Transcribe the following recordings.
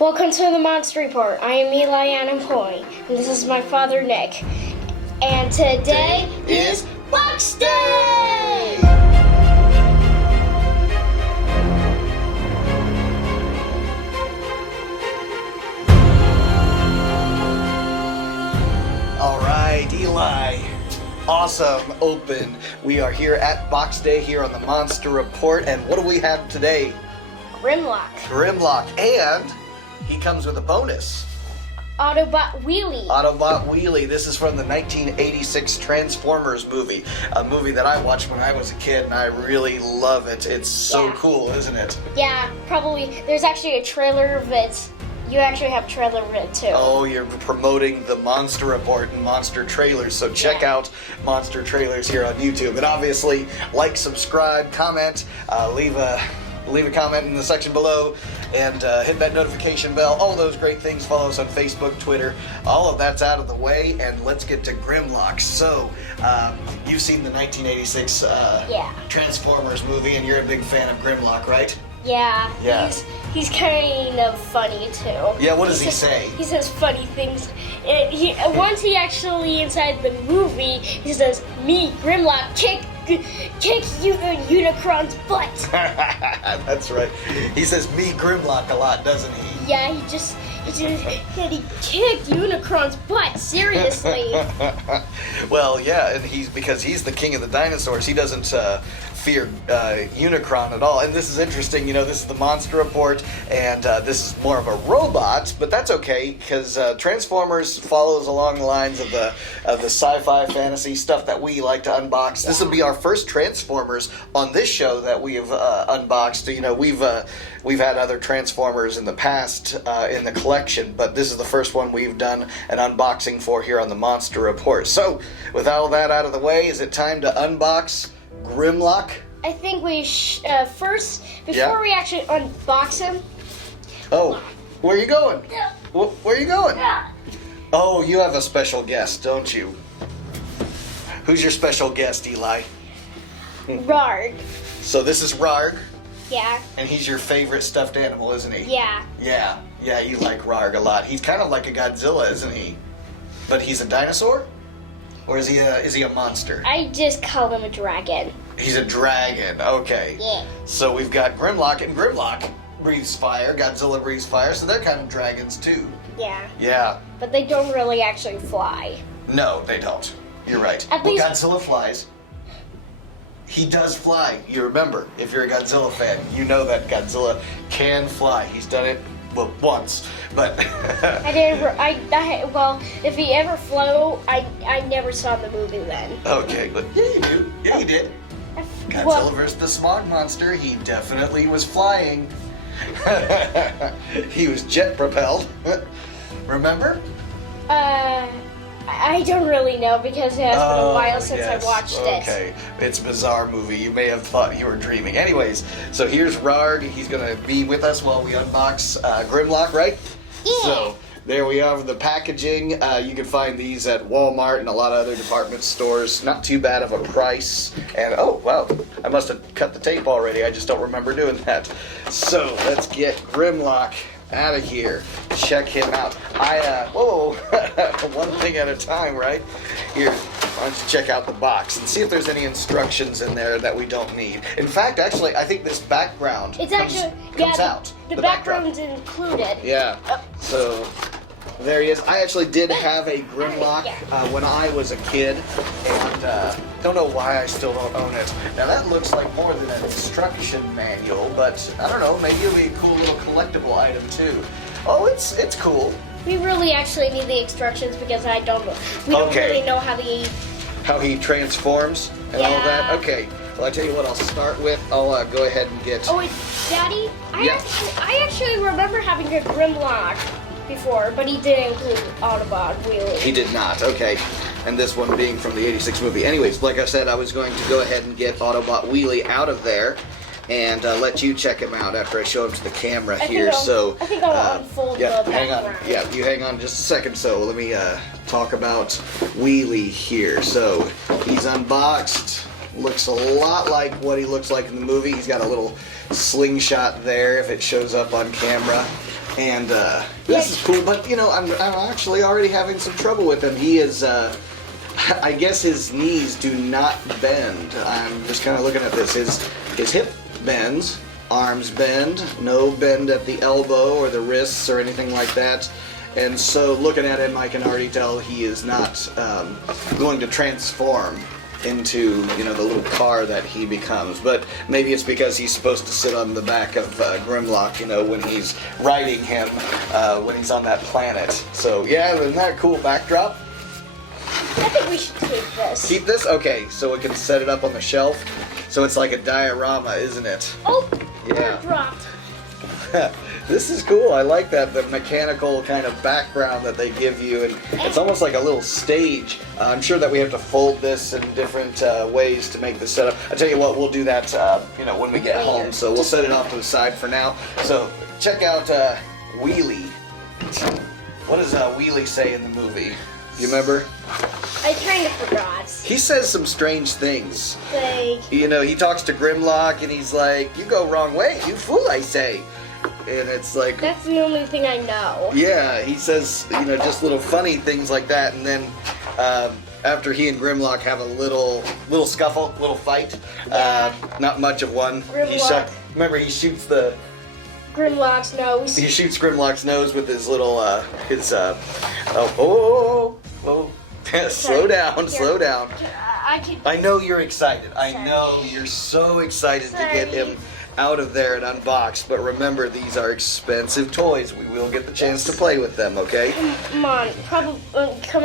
Welcome to the Monster Report. I am Eli Adam, and this is my father, Nick. And today is Box Day! All right, Eli. Awesome open. We are here at Box Day here on the Monster Report, and what do we have today? Grimlock. Grimlock, and he comes with a bonus. Autobot Wheelie. Autobot Wheelie. This is from the 1986 Transformers movie, a movie that I watched when I was a kid, and I really love it. It's so cool, isn't it? Yeah, probably. There's actually a trailer of it. You actually have a trailer of it, too. Oh, you're promoting the Monster Report and Monster Trailers, so check out Monster Trailers here on YouTube. And obviously, like, subscribe, comment, leave a comment in the section below, and hit that notification bell. All those great things. Follow us on Facebook, Twitter. All of that's out of the way, and let's get to Grimlock. So, you've seen the 1986 Transformers movie, and you're a big fan of Grimlock, right? Yeah. He's kind of funny too. Yeah, what does he say? He says funny things. Once he actually inside the movie, he says, "Me, Grimlock, kick Unicron's butt." That's right. He says "me, Grimlock" a lot, doesn't he? Yeah, he kicked Unicron's butt. Seriously. Well, yeah, and because he's the king of the dinosaurs, he doesn't fear Unicron at all. And this is interesting, this is the Monster Report, and this is more of a robot, but that's okay, because Transformers follows along the lines of the sci-fi fantasy stuff that we like to unbox. This will be our first Transformers on this show that we have unboxed. We've had other Transformers in the past in the collection, but this is the first one we've done an unboxing for here on the Monster Report. So, with all that out of the way, is it time to unbox Grimlock? I think we first, before we actually unbox him. Oh, where are you going? Where are you going? Oh, you have a special guest, don't you? Who's your special guest, Eli? Rawrg. So this is Rawrg. Yeah. And he's your favorite stuffed animal, isn't he? Yeah. Yeah, you like Rawrg a lot. He's kind of like a Godzilla, isn't he? But he's a dinosaur? Or is he a monster? I just call him a dragon. He's a dragon, okay. Yeah. So we've got Grimlock, and Grimlock breathes fire, Godzilla breathes fire, so they're kind of dragons too. Yeah. Yeah. But they don't really actually fly. No, they don't. You're right. At least Godzilla flies. He does fly. You remember, if you're a Godzilla fan, you know that Godzilla can fly. He's done it, once, but... Well, if he ever flew, I never saw the movie then. Okay, but yeah, you do. Yeah, you did. Godzilla vs. the Smog Monster, he definitely was flying. He was jet propelled. Remember? I don't really know because it has been a while since I watched it. Okay, it's a bizarre movie. You may have thought you were dreaming. Anyways, so here's Rawrg. He's going to be with us while we unbox Grimlock, right? Yeah. So there we are with the packaging. You can find these at Walmart and a lot of other department stores. Not too bad of a price. And oh, wow, I must have cut the tape already. I just don't remember doing that. So let's get Grimlock out of here. Check him out. One thing at a time, right? Here, why don't you check out the box and see if there's any instructions in there that we don't need. In fact, actually, I think this background comes out. The background's included. Yeah. So there he is. I actually did have a Grimlock when I was a kid, and don't know why I still don't own it. Now that looks like more than an instruction manual, but I don't know, maybe it'll be a cool little collectible item too. Oh, it's cool. We really actually need the instructions because I don't know. We don't really know how he transforms and all that. Okay. Well, I tell you what, I'll start with. I'll go ahead and get. Oh wait, Daddy, I actually remember having a Grimlock before, but he didn't include Autobot Wheelie. He did not. Okay. And this one being from the 86 movie. Anyways, like I said, I was going to go ahead and get Autobot Wheelie out of there and let you check him out after I show him to the camera here. I think I'll unfold the background. Hang on. Yeah, you hang on just a second. So let me talk about Wheelie here. So he's unboxed. Looks a lot like what he looks like in the movie. He's got a little slingshot there if it shows up on camera. And this is cool, but you know, I'm actually already having some trouble with him. He is, I guess his knees do not bend. I'm just kind of looking at this. His hip bends, arms bend, no bend at the elbow or the wrists or anything like that. And so looking at him, I can already tell he is not going to transform into, you know, the little car that he becomes. But maybe it's because he's supposed to sit on the back of Grimlock, you know, when he's riding him, when he's on that planet. So yeah, isn't that a cool backdrop? I think we should keep this. Keep this? Okay, so we can set it up on the shelf. So it's like a diorama, isn't it? Oh, yeah. Dropped. This is cool. I like that, the mechanical kind of background that they give you, and it's almost like a little stage. I'm sure that we have to fold this in different ways to make this setup. I tell you what, we'll do that, you know, when we get home. So we'll set it off to the side for now. So check out Wheelie. What does Wheelie say in the movie? You remember? I kind of forgot. He says some strange things. Like, You know, he talks to Grimlock, and he's like, "You go wrong way, you fool," I say. And it's like, that's the only thing I know. yeah, he says, you know, just little funny things like that. And then after he and Grimlock have a little scuffle, little fight, not much of one. Grimlock. Remember, he shoots the Grimlock's nose. he shoots Grimlock's nose with his little slow down, slow down. I know you're excited. I know you're so excited to get him out of there and unboxed, but remember, these are expensive toys. We will get the chance to play with them, okay? Come on, come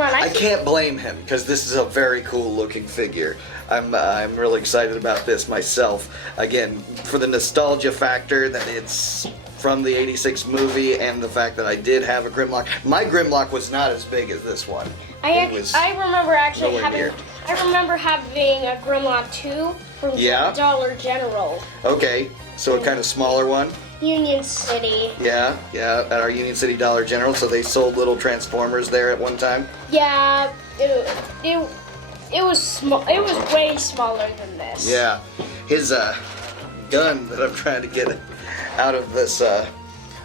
on. I can't blame him, because this is a very cool looking figure. I'm really excited about this myself. Again, for the nostalgia factor that it's from the '86 movie, and the fact that I did have a Grimlock. My Grimlock was not as big as this one. I remember actually nowhere near. I remember having a Grimlock 2 from Dollar General. Okay, so a kind of smaller one. Union City. Yeah, at our Union City Dollar General. So they sold little Transformers there at one time. Yeah, it was small. It was way smaller than this. Yeah, his gun that I'm trying to get out of this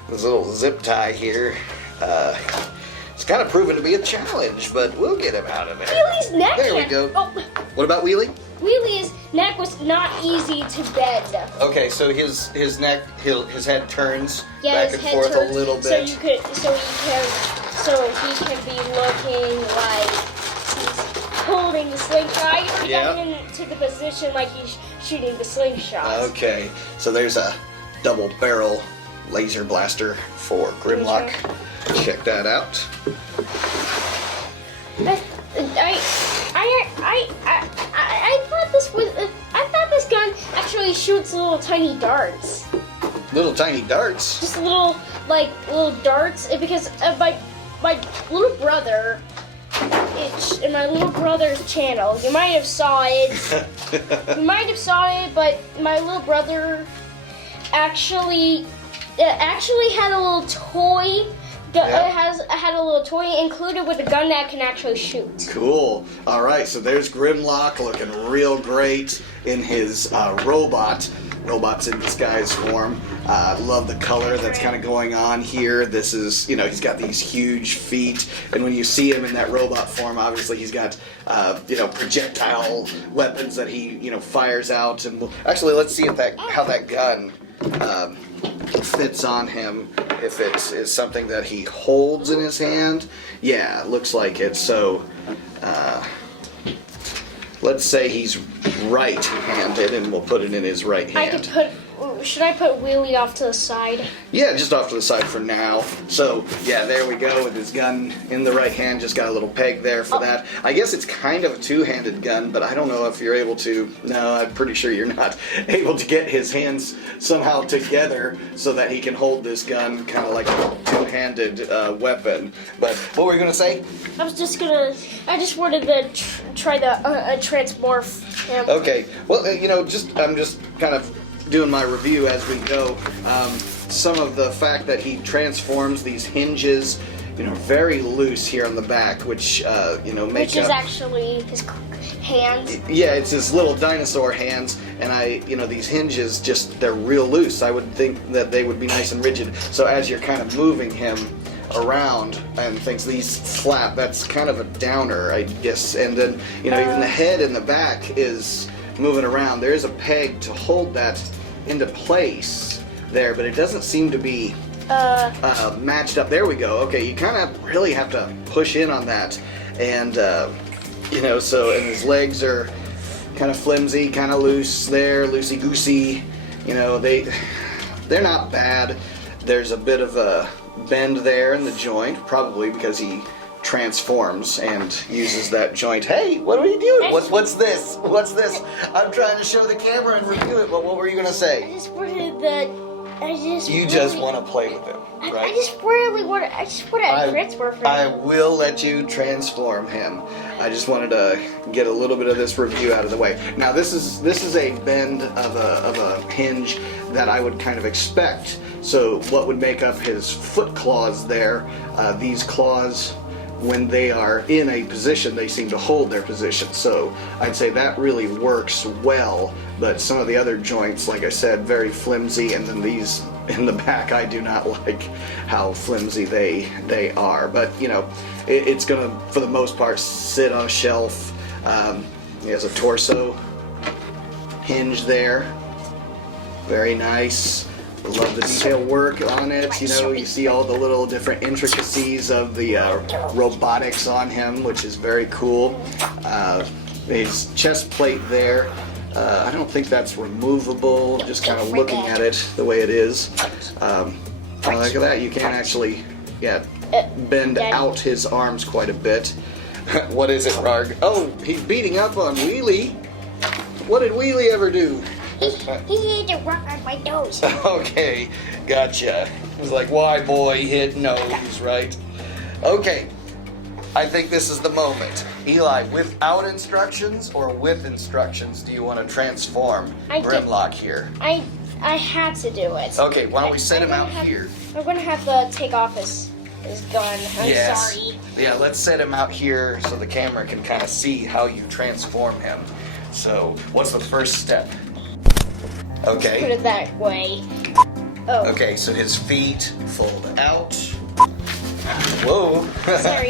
little zip tie here. It's kind of proven to be a challenge, but we'll get him out of there. Wheelie's neck. There we go. Oh. What about Wheelie? Wheelie's neck was not easy to bend. Okay, so his neck, his head turns Yeah, back his and head forth turns, a little so bit. he can be looking like he's holding the slingshot. He already got into the position like he's shooting the slingshot. Okay, so there's a double barrel laser blaster for Grimlock. Check that out. I thought this gun actually shoots little tiny darts. Little tiny darts. Just little darts. Because my little brother, in my little brother's channel, you might have saw it. But my little brother actually had a little toy. Had a little toy included with a gun that can actually shoot. Cool. All right, so there's Grimlock looking real great in his robots in disguise form. Love the color that's kind of going on here. This is, you know, he's got these huge feet, and when you see him in that robot form, obviously he's got, you know, projectile weapons that he, you know, fires out. And actually, let's see how that gun fits on him, if it is something that he holds in his hand. Yeah, it looks like it. So let's say he's right-handed, and we'll put it in his right hand. Should I put Wheelie off to the side? Yeah, just off to the side for now. So, yeah, there we go with his gun in the right hand. Just got a little peg there for that. I guess it's kind of a two-handed gun, but I don't know if you're able to... No, I'm pretty sure you're not able to get his hands somehow together so that he can hold this gun kind of like a two-handed weapon. But what were you going to say? I just wanted to try the transmorph him. Okay. Well, you know, I'm just kind of doing my review as we go. Some of the fact that he transforms these hinges, you know, very loose here on the back, which you know, which is actually hands. Yeah, it's his little dinosaur hands, and these hinges they're real loose. I would think that they would be nice and rigid. So as you're kind of moving him around and these flap, that's kind of a downer, I guess. And then, even the head and the back is moving around. There is a peg to hold that into place there, but it doesn't seem to be matched up. There we go. Okay, you kind of really have to push in on that. And, and his legs are kind of flimsy, kind of loose there, loosey-goosey. They're not bad. There's a bit of a bend there in the joint, probably because he transforms and uses that joint. Hey, what are you doing? What's this? What's this? I'm trying to show the camera and review it, but what were you going to say? I just wanted You just want to play with him, right? I just want to transfer for him. I will let you transform him. I just wanted to get a little bit of this review out of the way. Now this is a bend of a hinge that I would kind of expect. So what would make up his foot claws there? These claws, when they are in a position, they seem to hold their position. So I'd say that really works well, but some of the other joints, like I said, very flimsy, and then these in the back, I do not like how flimsy they are. But, it's going to, for the most part, sit on a shelf. He has a torso hinge there. Very nice. I love the detail work on it. You see all the little different intricacies of the robotics on him, which is very cool. His chest plate there, I don't think that's removable. Just kind of looking at it the way it is. Look at that. You can actually, bend out his arms quite a bit. What is it, Rawrg? Oh, he's beating up on Wheelie. What did Wheelie ever do? He hit a rock on my nose. Okay, gotcha. He's like, why, boy, hit nose, right? Okay, I think this is the moment. Eli, without instructions or with instructions, do you want to transform Grimlock here? I had to do it. Okay, why don't we set him out here? We're going to have to take off his gun. I'm sorry. Yeah, let's set him out here so the camera can kind of see how you transform him. So, what's the first step? Okay. Put it that way. Oh. Okay, so his feet fold out. Whoa. Sorry.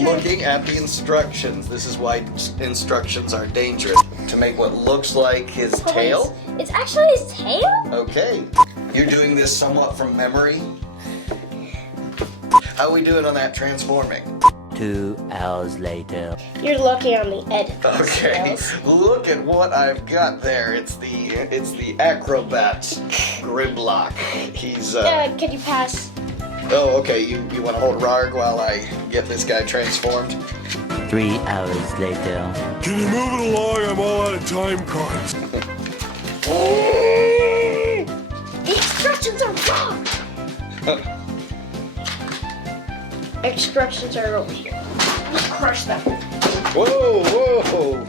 Looking at the instructions. This is why instructions are dangerous. To make what looks like his tail. It's actually his tail? Okay. You're doing this somewhat from memory. How are we doing on that transforming? 2 hours later. You're lucky on the edit. Okay, look at what I've got there. It's the acrobat Grimlock. He's can you pass? Oh, okay. You want to hold Rawrg while I get this guy transformed? 3 hours later. Can you move it along? I'm all out of time cards. The instructions are wrong. Instructions are over here. Just crush them. Whoa!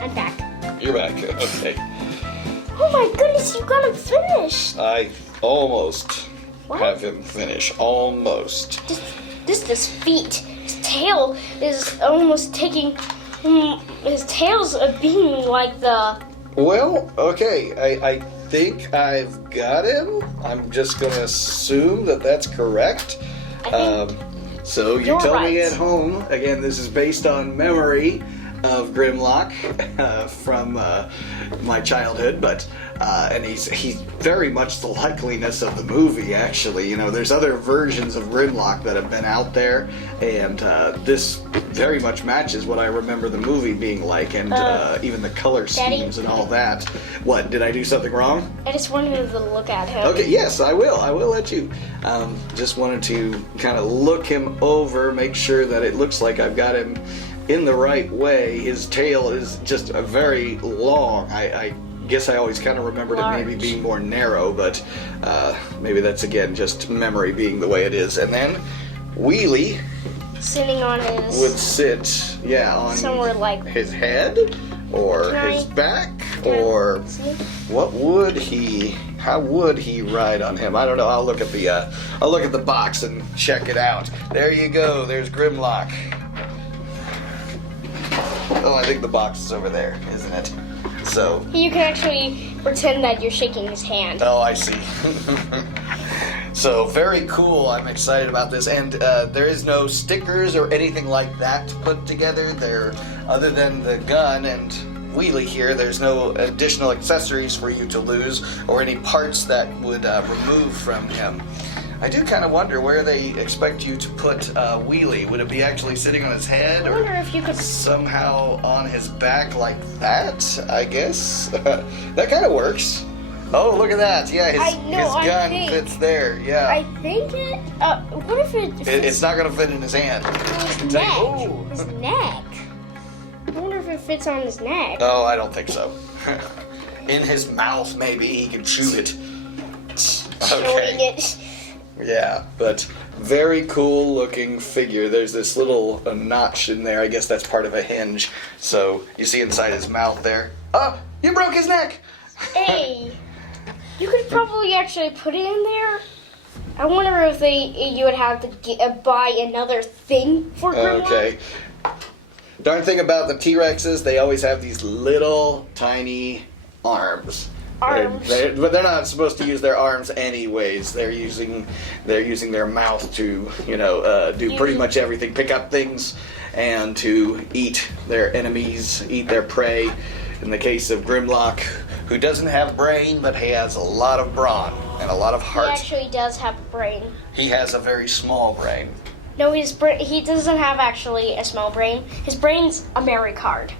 I'm back. You're back. Okay. Oh my goodness, you got him finished. I almost have him finished. Almost. This feet. His tail is almost taking. His tail's being like the. Well, okay. I think I've got him. I'm just gonna assume that that's correct. So you tell me at home. Again, this is based on memory of Grimlock from my childhood, but and he's very much the likeliness of the movie. Actually, there's other versions of Grimlock that have been out there, and this very much matches what I remember the movie being like, and even the color schemes Daddy? and all that. What, did I do something wrong? I just wanted to look at him. Okay, yes, I will let you. Just wanted to kind of look him over, make sure that it looks like I've got him in the right way. His tail is just a very long. I guess I always kind of remembered it maybe being more narrow, but maybe that's again just memory being the way it is. And then Wheelie Sitting on his. would sit, on somewhere like his head or his back, or what would he? How would he ride on him? I don't know. I'll look at the box and check it out. There you go. There's Grimlock. Oh, I think the box is over there, isn't it? So. You can actually pretend that you're shaking his hand. Oh, I see. So very cool. I'm excited about this, and there is no stickers or anything like that to put together. There, other than the gun and Wheelie here, there's no additional accessories for you to lose or any parts that would remove from him. I do kind of wonder where they expect you to put Wheelie. Would it be actually sitting on his head, I or wonder if you could somehow on his back like that? I guess that kind of works. Oh, look at that! Yeah, his gun fits there. Yeah. I think it. What if it? It's not gonna fit in his hand. His neck. His neck. I wonder if it fits on his neck. Oh, I don't think so. In his mouth, maybe he can chew it. Showing it. Yeah, but very cool looking figure. There's this little notch in there. I guess that's part of a hinge. So you see inside his mouth there. Oh, you broke his neck. Hey, you could probably actually put it in there. I wonder if you would have to buy another thing for Grimlock. Okay. Darn thing about the T-Rexes, they always have these little tiny arms. Arms. But they're not supposed to use their arms anyways. They're using their mouth to, do pretty much everything. Pick up things and to eat their enemies, eat their prey. In the case of Grimlock, who doesn't have brain, but he has a lot of brawn and a lot of heart. He actually does have a brain. He has a very small brain. No, he doesn't have actually a small brain. His brain's a memory card.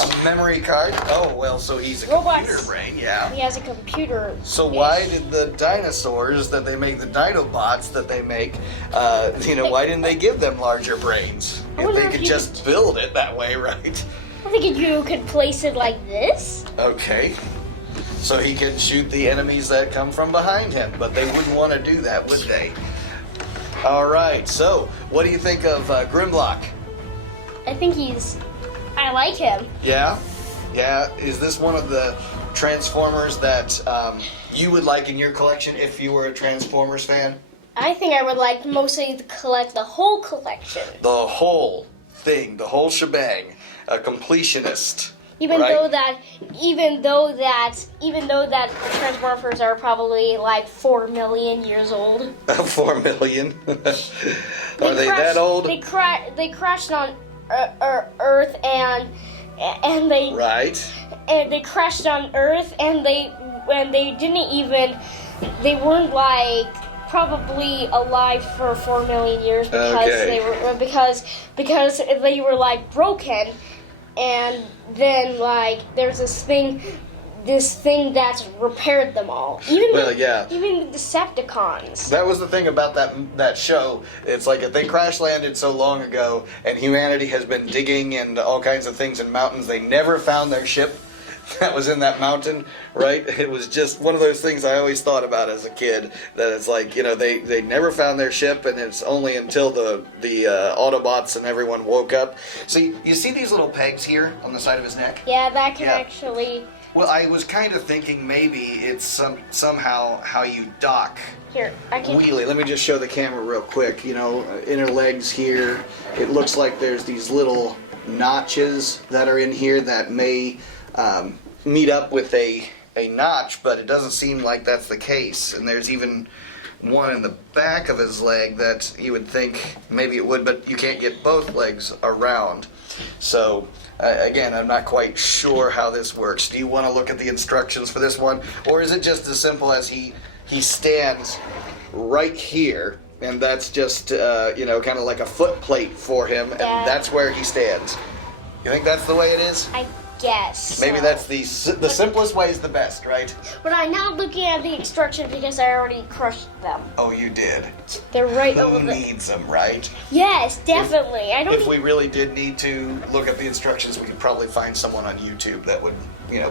A memory card? Oh, well, so he's a computer brain, yeah. He has a computer. So why did the dinosaurs that they make, the Dinobots that they make, why didn't they give them larger brains? If they could just build it that way, right? I think you could place it like this. Okay. So he can shoot the enemies that come from behind him, but they wouldn't want to do that, would they? All right, so what do you think of Grimlock? I like him. Yeah? Yeah? Is this one of the Transformers that you would like in your collection if you were a Transformers fan? I think I would like mostly to collect the whole collection. The whole thing, the whole shebang. A completionist. Even though that Transformers are probably like 4 million years old. 4 million? Are they that old? They crashed on Earth and they and they crashed on Earth and they weren't like probably alive for 4 million years because they were like broken. And then, like, there's this thing that's repaired them all. Even the Decepticons. That was the thing about that show. It's like if they crash landed so long ago, and humanity has been digging and all kinds of things in mountains, they never found their ship that was in that mountain, right? It was just one of those things I always thought about as a kid, that it's like, they never found their ship, and it's only until the Autobots and everyone woke up. So you see these little pegs here on the side of his neck? Yeah, that can actually... Well, I was kind of thinking maybe it's somehow how you dock Here, I can... Wheelie. Let me just show the camera real quick. Inner legs here. It looks like there's these little notches that are in here that may... meet up with a notch, but it doesn't seem like that's the case. And there's even one in the back of his leg that you would think maybe it would, but you can't get both legs around. So, again, I'm not quite sure how this works. Do you want to look at the instructions for this one? Or is it just as simple as he stands right here, and that's just, kind of like a foot plate for him, and that's where he stands? You think that's the way it is? I guess. Maybe that's the simplest way is the best, right? But I'm now looking at the instructions because I already crushed them. Oh, you did? They're right over Who there. needs them, right? Yes, definitely. If we really did need to look at the instructions, we could probably find someone on YouTube that would,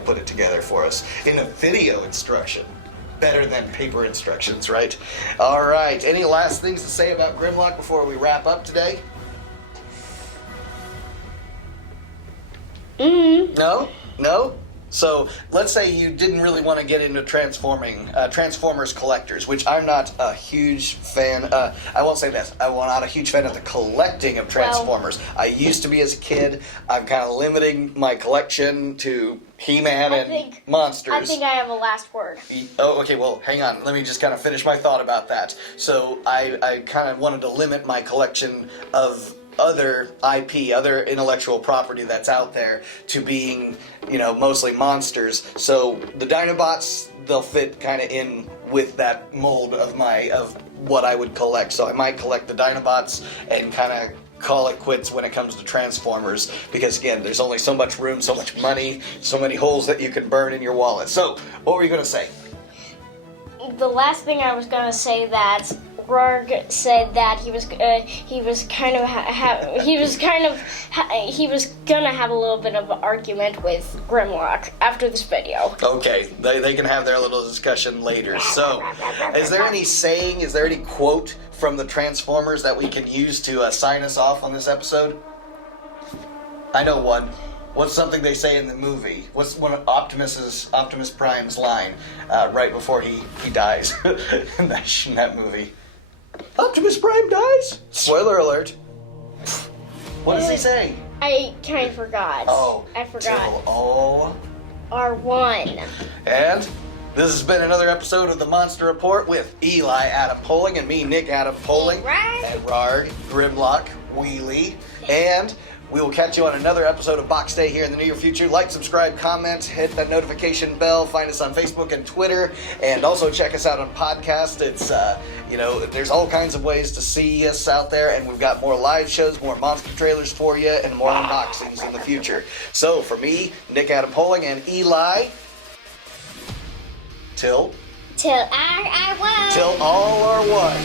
put it together for us in a video instruction. Better than paper instructions, right? All right. Any last things to say about Grimlock before we wrap up today? No? So let's say you didn't really want to get into Transformers collectors, which I'm not a huge fan. I won't say this. I'm not a huge fan of the collecting of Transformers. I used to be as a kid. I'm kind of limiting my collection to He-Man and monsters. I think I have a last word. Oh, okay, well, hang on. Let me just kind of finish my thought about that. So I kind of wanted to limit my collection of other IP, other intellectual property that's out there to being, mostly monsters. So the Dinobots, they'll fit kind of in with that mold of what I would collect. So I might collect the Dinobots and kind of call it quits when it comes to Transformers, because again, there's only so much room, so much money, so many holes that you can burn in your wallet. So, what were you going to say? The last thing I was going to say that Rawrg said that he was gonna have a little bit of an argument with Grimlock after this video. Okay, they can have their little discussion later. So, is there any saying, is there any quote from the Transformers that we can use to sign us off on this episode? I know one. What's something they say in the movie? What's one of Optimus Prime's line right before he dies in that movie? Optimus Prime dies? Spoiler alert. What does he say? I kind of forgot. Oh. I forgot. Till all are one. And this has been another episode of the Monster Report with Eli Adam Poling and me, Nick Adam Poling. Right. And Rawrg, Grimlock, Wheelie. And we will catch you on another episode of Box Day here in the near future. Like, subscribe, comment, hit that notification bell. Find us on Facebook and Twitter. And also check us out on podcast. It's, there's all kinds of ways to see us out there. And we've got more live shows, more monster trailers for you, and more unboxings in the future. So, for me, Nick Adam Poling, and Eli, till I won. Till all are one.